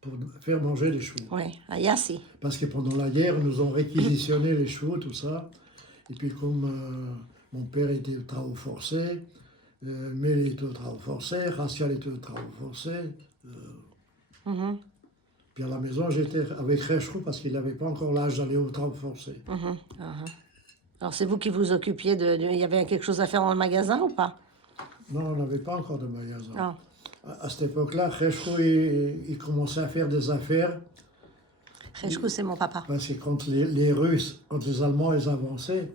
pour faire manger les chevaux. Oui, à Yassi. Parce que pendant la guerre, ils nous ont réquisitionné les chevaux, tout ça. Et puis comme mon père était aux travaux forcés, Mélie était aux travaux forcés, Racial était aux travaux forcés. Puis à la maison, j'étais avec Recherou parce qu'il n'avait pas encore l'âge d'aller aux travaux forcés. Alors, c'est vous qui vous occupiez Il y avait quelque chose à faire dans le magasin ou pas? Non, on n'avait pas encore de magasin. Ah. À cette époque-là, Recherou, il commençait à faire des affaires. Rechkou, c'est mon papa. Parce que quand les Russes, quand les Allemands ils avançaient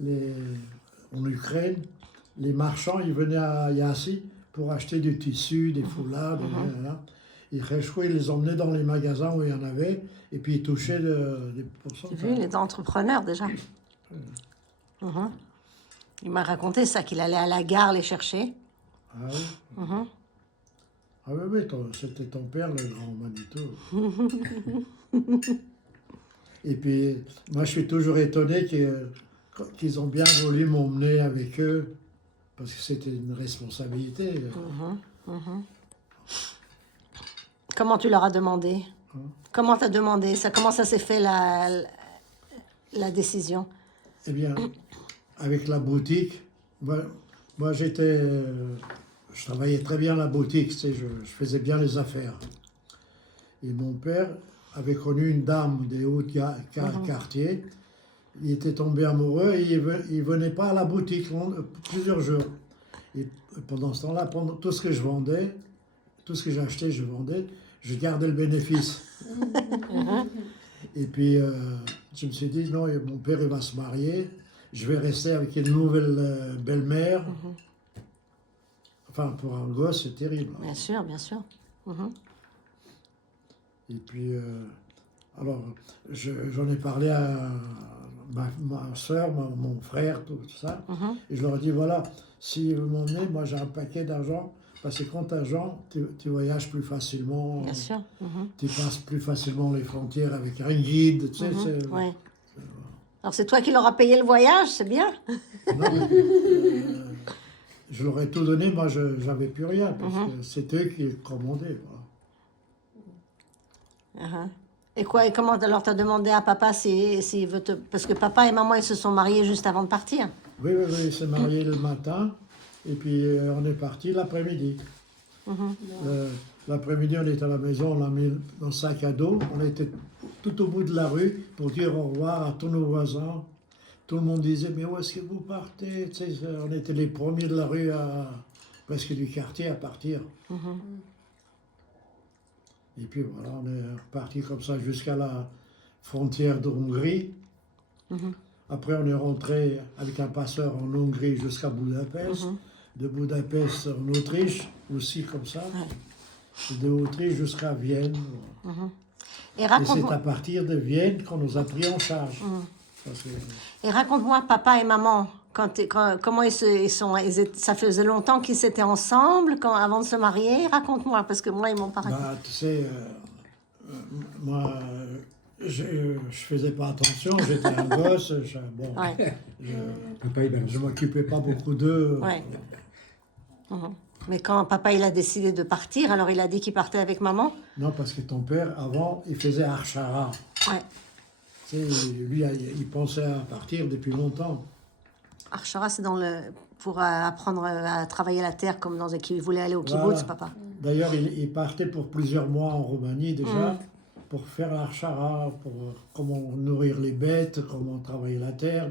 en Ukraine, les marchands ils venaient à Yassi pour acheter du tissu, des foulards, et Recherou, il les emmenait dans les magasins où il y en avait, et puis il touchait des pourcentages. Tu as vu, il est entrepreneur déjà. Il m'a raconté ça, qu'il allait à la gare les chercher. Ah oui? Ah oui, c'était ton père, le grand Manitou. Et puis, moi, je suis toujours étonné qu'ils ont bien voulu m'emmener avec eux, parce que c'était une responsabilité. Comment tu leur as demandé? Comment tu as demandé ça? Comment ça s'est fait la décision? Eh bien, avec la boutique, moi je travaillais très bien à la boutique, tu sais, je faisais bien les affaires. Et mon père avait connu une dame des hauts quartiers. Il était tombé amoureux et il venait pas à la boutique plusieurs jours. Et pendant ce temps-là, tout ce que je vendais, tout ce que j'achetais, je vendais, je gardais le bénéfice. Et puis, je me suis dit, non, mon père, il va se marier. Je vais rester avec une nouvelle belle-mère. Enfin, pour un gosse, c'est terrible. Bien sûr, bien sûr. Et puis, alors, j'en ai parlé à ma soeur, mon frère, tout ça. Et je leur ai dit, voilà, si vous m'emmenez, moi j'ai un paquet d'argent. Parce que quand tu as l'argent, tu voyages plus facilement. Bien sûr. Tu passes plus facilement les frontières avec un guide. Tu sais, Ouais. Alors, c'est toi qui leur as payé le voyage, c'est bien. Non, je leur ai tout donné, moi je n'avais plus rien, parce que c'est eux qui commandaient. Voilà. Et quoi, et comment alors t'as demandé à papa s'il veut te... Parce que papa et maman, ils se sont mariés juste avant de partir. Oui, ils se mariés le matin, et puis on est parti l'après-midi. L'après-midi, on était à la maison, on l'a mis dans le sac à dos, on était tout au bout de la rue pour dire au revoir à tous nos voisins. Tout le monde disait, mais où est-ce que vous partez? Tu sais, on était les premiers de la rue, presque du quartier, à partir. Et puis voilà, on est reparti comme ça jusqu'à la frontière de Hongrie. Après, on est rentré avec un passeur en Hongrie jusqu'à Budapest. De Budapest en Autriche, aussi comme ça. Et de Autriche jusqu'à Vienne. Et c'est à partir de Vienne qu'on nous a pris en charge. Et raconte-moi, papa et maman, comment ça faisait longtemps qu'ils étaient ensemble avant de se marier? Raconte-moi, parce que moi, ils m'ont pas raconté. Tu sais, moi, je faisais pas attention, j'étais un gosse, je m'occupais pas beaucoup d'eux. Ouais. Mais quand papa il a décidé de partir, alors il a dit qu'il partait avec maman? Non, parce que ton père, avant, il faisait Archara. Ouais. Tu sais, lui, il pensait à partir depuis longtemps. Archara, c'est pour apprendre à travailler la terre, comme qu'il voulait aller au kibbutz, papa. D'ailleurs, il partait pour plusieurs mois en Roumanie déjà, pour faire l'Archara, pour comment nourrir les bêtes, comment travailler la terre.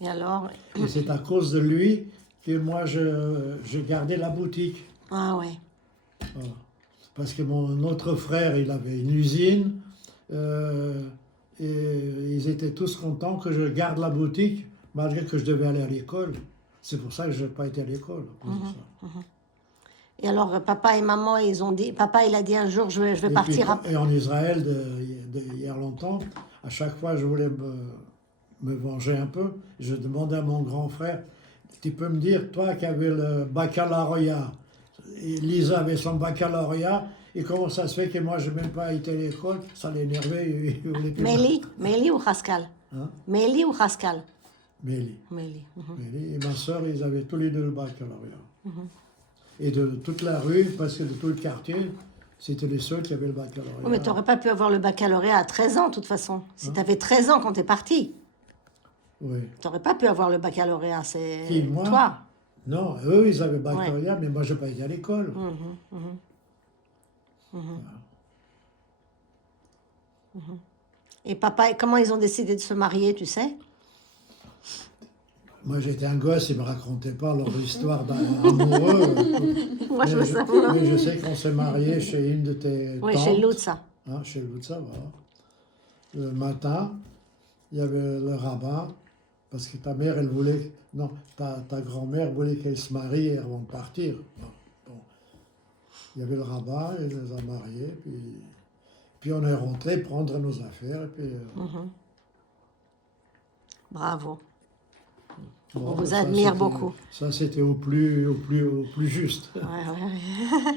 Et alors? Et c'est à cause de lui que moi, je gardais la boutique. Ah ouais. Voilà. Parce que mon autre frère, il avait une usine, et ils étaient tous contents que je garde la boutique, malgré que je devais aller à l'école. C'est pour ça que je n'ai pas été à l'école. Et alors, papa et maman, ils ont dit... Papa, il a dit un jour, je vais partir... Et en Israël, hier longtemps, à chaque fois, je voulais me venger un peu. Je demandais à mon grand frère, tu peux me dire, toi qui avais le baccalauréat, Lisa avait son baccalauréat, et comment ça se fait que moi, je n'ai même pas été à l'école? Ça l'énervait. Mélie ou Haskell? Mélie ou Haskell? Mélie. Mélie. Et ma soeur, ils avaient tous les deux le baccalauréat. Et de toute la rue, parce que de tout le quartier, c'était les seuls qui avaient le baccalauréat. Oui, mais tu n'aurais pas pu avoir le baccalauréat à 13 ans, de toute façon. Si tu avais 13 ans quand tu es parti, Oui. tu n'aurais pas pu avoir le baccalauréat. C'est Qui, moi? toi. Non, eux, ils avaient le baccalauréat, mais moi, je n'ai pas été à l'école. Et papa, comment ils ont décidé de se marier, tu sais? Moi, j'étais un gosse, ils ne me racontaient pas leur histoire d'amoureux. Moi, je veux mais, savoir. mais je sais qu'on s'est marié chez une de tes Oui, tantes. chez Lutza. Hein, chez Lutza, voilà. Le matin, il y avait le rabbin, parce que ta mère, elle voulait... Non, ta grand-mère voulait qu'elle se marie avant de partir. Bon. Il y avait le rabbin, il les a mariés, puis on est rentré prendre nos affaires, et puis... Bravo. bon, On vous ça, admire c'était- beaucoup. Ça, c'était au plus juste. Ouais, ouais, ouais.